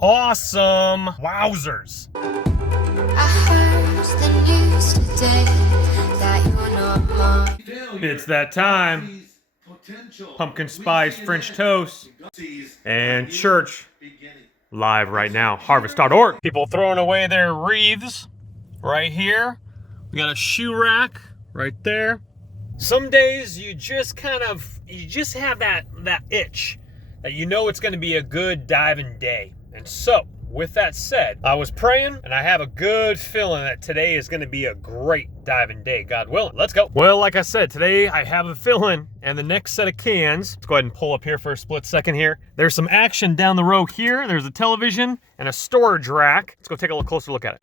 Awesome. Wowzers. I heard the news today that you're not home. It's that time. Pumpkin spice French toast and church live right now. Harvest.org. People throwing away their wreaths right here. We got a shoe rack right there. Some days you just have that itch that you know it's going to be a good diving day. And so, with that said, I was praying and I have a good feeling that today is going to be a great diving day, God willing. Let's go. Well, like I said, today I have a feeling, and the next set of cans, let's go ahead and pull up here for a split second here. There's some action down the row here. There's a television and a storage rack. Let's go take a little closer look at it.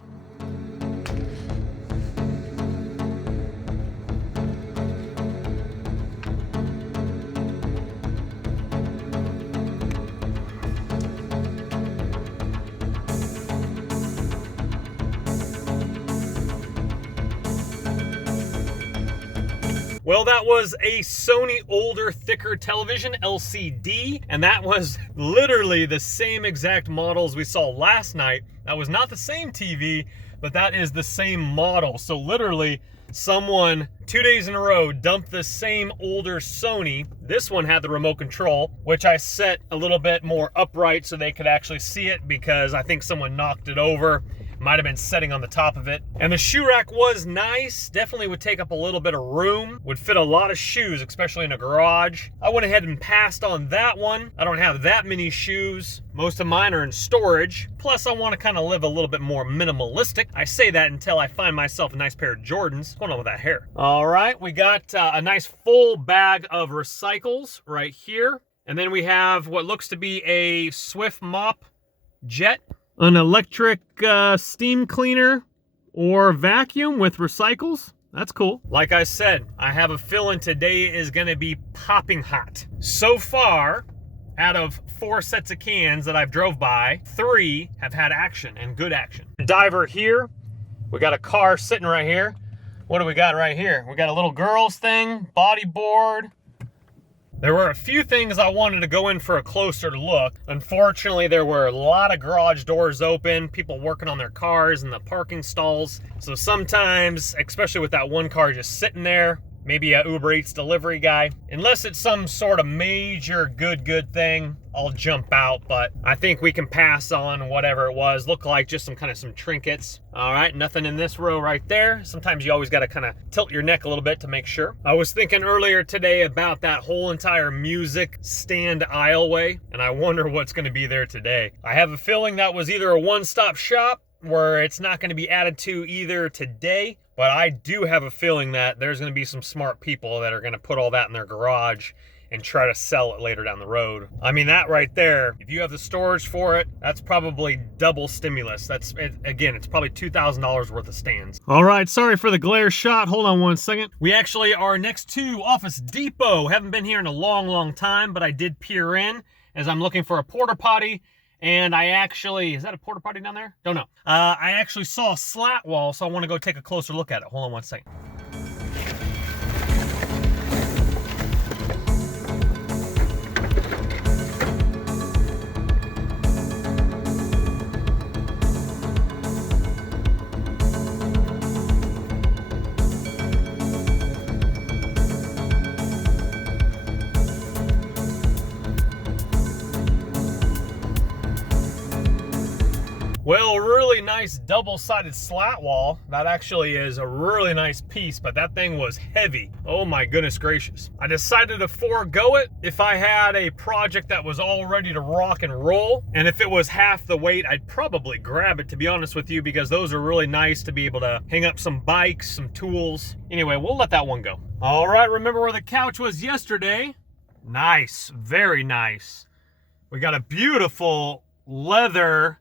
Well, that was a Sony older, thicker television, LCD, and that was literally the same exact models we saw last night. That was not the same TV, but that is the same model. So literally, someone 2 days in a row dumped the same older Sony. This one had the remote control, which I set a little bit more upright so they could actually see it because I think someone knocked it over. Might have been setting on the top of it. And the shoe rack was nice. Definitely would take up a little bit of room. Would fit a lot of shoes, especially in a garage. I went ahead and passed on that one. I don't have that many shoes. Most of mine are in storage. Plus, I want to kind of live a little bit more minimalistic. I say that until I find myself a nice pair of Jordans. What's going on with that hair? All right, we got a nice full bag of recycles right here. And then we have what looks to be a Swift mop jet. An electric steam cleaner or vacuum with recycles. That's cool. Like I said, I have a feeling today is going to be popping hot. So far, out of 4 sets of cans that I've drove by, 3 have had action and good action. Diver here. We got a car sitting right here. What do we got right here? We got a little girls thing, bodyboard. There were a few things I wanted to go in for a closer look. Unfortunately, there were a lot of garage doors open, people working on their cars in the parking stalls. So sometimes, especially with that one car just sitting there, maybe a Uber Eats delivery guy, unless it's some sort of major good thing, I'll jump out, but I think we can pass on whatever it was. Looked like just some trinkets. All right, nothing in this row right there. Sometimes you always got to kind of tilt your neck a little bit to make sure. I was thinking earlier today about that whole entire music stand aisleway, and I wonder what's going to be there today. I have a feeling that was either a one-stop shop where it's not going to be added to either today, but I do have a feeling that there's going to be some smart people that are going to put all that in their garage and try to sell it later down the road. I mean, that right there, if you have the storage for it, that's probably double stimulus. Again, it's probably $2,000 worth of stands. All right, sorry for the glare shot. Hold on one second. We actually are next to Office Depot. Haven't been here in a long time, but I did peer in as I'm looking for a porta potty. And I actually, is that a porta potty down there? Don't know. I actually saw a slat wall, so I want to go take a closer look at it. Hold on one second. Well, really nice double-sided slat wall. That actually is a really nice piece, but that thing was heavy. Oh my goodness gracious. I decided to forego it. If I had a project that was all ready to rock and roll, and if it was half the weight, I'd probably grab it, to be honest with you, because those are really nice to be able to hang up some bikes, some tools. Anyway, we'll let that one go. All right, remember where the couch was yesterday? Nice, very nice. We got a beautiful leather.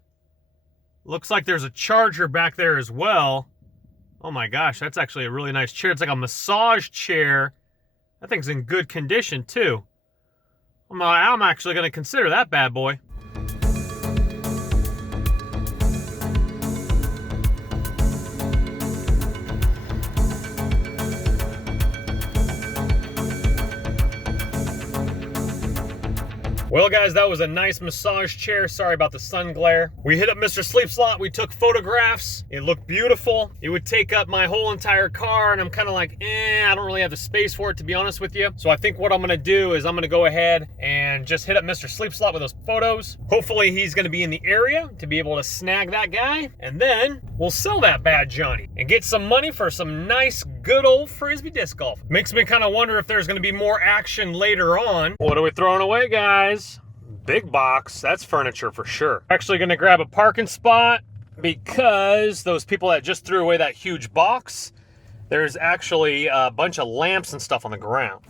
Looks like there's a charger back there as well. Oh my gosh, that's actually a really nice chair. It's like a massage chair. That thing's in good condition too. I'm actually going to consider that bad boy. Well guys, that was a nice massage chair. Sorry about the sun glare. We hit up Mr. Sleep Slot. We took photographs. It looked beautiful. It would take up my whole entire car, and I'm kind of like, I don't really have the space for it, to be honest with you. So I think what I'm gonna do is I'm gonna go ahead and just hit up Mr. Sleep Slot with those photos. Hopefully he's gonna be in the area to be able to snag that guy, and then we'll sell that bad Johnny and get some money for some nice, good old Frisbee disc golf. Makes me kind of wonder if there's gonna be more action later on. What are we throwing away, guys? Big box, that's furniture for sure. Actually gonna grab a parking spot because those people that just threw away that huge box, there's actually a bunch of lamps and stuff on the ground.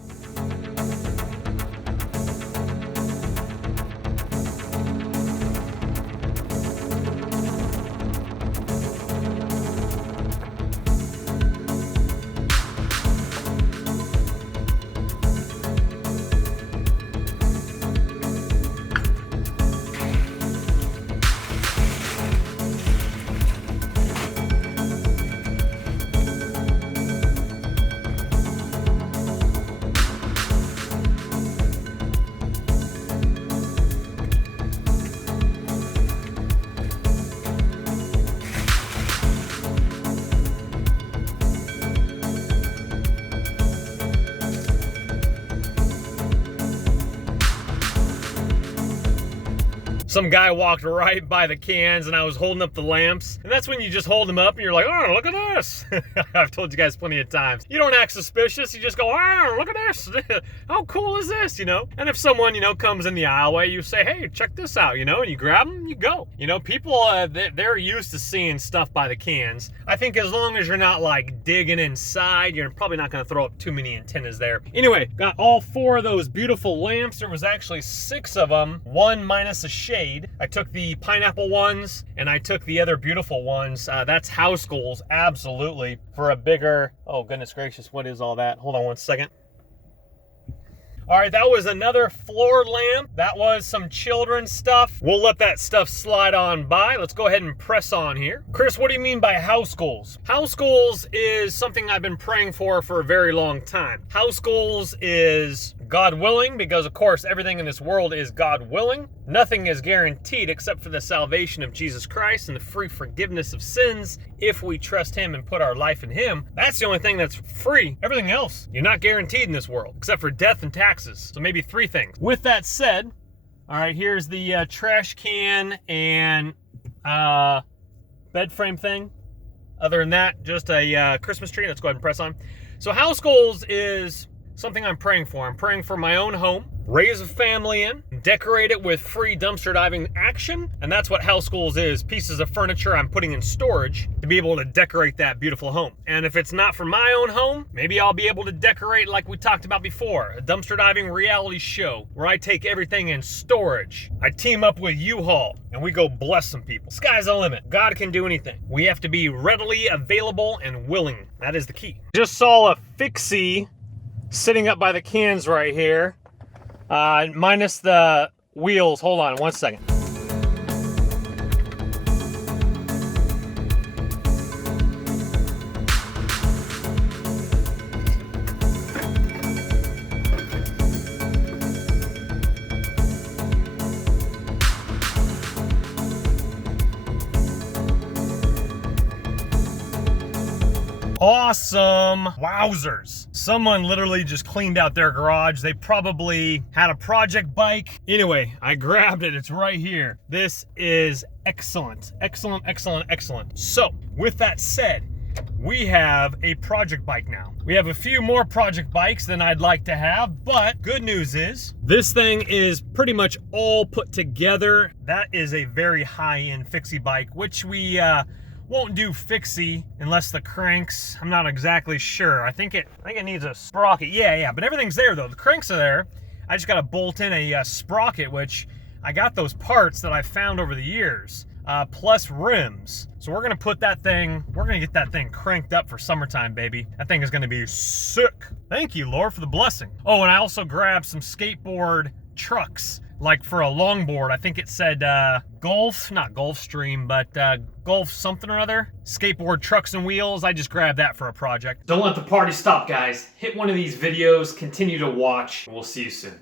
Some guy walked right by the cans and I was holding up the lamps. And that's when you just hold them up and you're like, oh, look at this. I've told you guys plenty of times. You don't act suspicious. You just go, oh, look at this. How cool is this, you know? And if someone, you know, comes in the aisleway, you say, hey, check this out, you know, and you grab them, you go. You know, people, they're used to seeing stuff by the cans. I think as long as you're not like digging inside, you're probably not gonna throw up too many antennas there. Anyway, got all 4 of those beautiful lamps. There was actually 6 of them, 1 minus a shade. I took the pineapple ones and I took the other beautiful ones. That's house goals, absolutely. For a bigger, oh goodness gracious, what is all that? Hold on one second. All right, that was another floor lamp. That was some children's stuff. We'll let that stuff slide on by. Let's go ahead and press on here. Chris, what do you mean by house goals? House goals is something I've been praying for a very long time. House goals is God willing, because of course everything in this world is God willing. Nothing is guaranteed except for the salvation of Jesus Christ and the free forgiveness of sins if we trust him and put our life in him. That's the only thing that's free. Everything else, you're not guaranteed in this world, except for death and taxes. So maybe 3 things. With that said, all right, here's the trash can and bed frame thing. Other than that, just a Christmas tree. Let's go ahead and press on. So house goals is something I'm praying for. I'm praying for my own home, raise a family in, decorate it with free dumpster diving action. And that's what house goals is. Pieces of furniture I'm putting in storage to be able to decorate that beautiful home. And if it's not for my own home, maybe I'll be able to decorate, like we talked about before, a dumpster diving reality show where I take everything in storage. I team up with U-Haul and we go bless some people. Sky's the limit. God can do anything. We have to be readily available and willing. That is the key. Just saw a fixie sitting up by the cans right here, minus the wheels. Hold on one second. Awesome. Wowzers. Someone literally just cleaned out their garage. They probably had a project bike. Anyway, I grabbed it. It's right here. This is excellent. Excellent, excellent, excellent. So, with that said, we have a project bike now. We have a few more project bikes than I'd like to have, but good news is this thing is pretty much all put together. That is a very high-end fixie bike, which we won't do fixie unless the cranks, I'm not exactly sure. I think it needs a sprocket. Yeah, but everything's there though. The cranks are there. I just got to bolt in a sprocket, which I got those parts that I found over the years, plus rims. So we're gonna put that thing, we're gonna get that thing cranked up for summertime, baby. That thing is gonna be sick. Thank you, Lord, for the blessing. Oh, and I also grabbed some skateboard trucks, like for a longboard. I think it said Golf, not Gulfstream, but Golf something or other. Skateboard trucks and wheels. I just grabbed that for a project. Don't let the party stop, guys. Hit one of these videos, continue to watch, and we'll see you soon.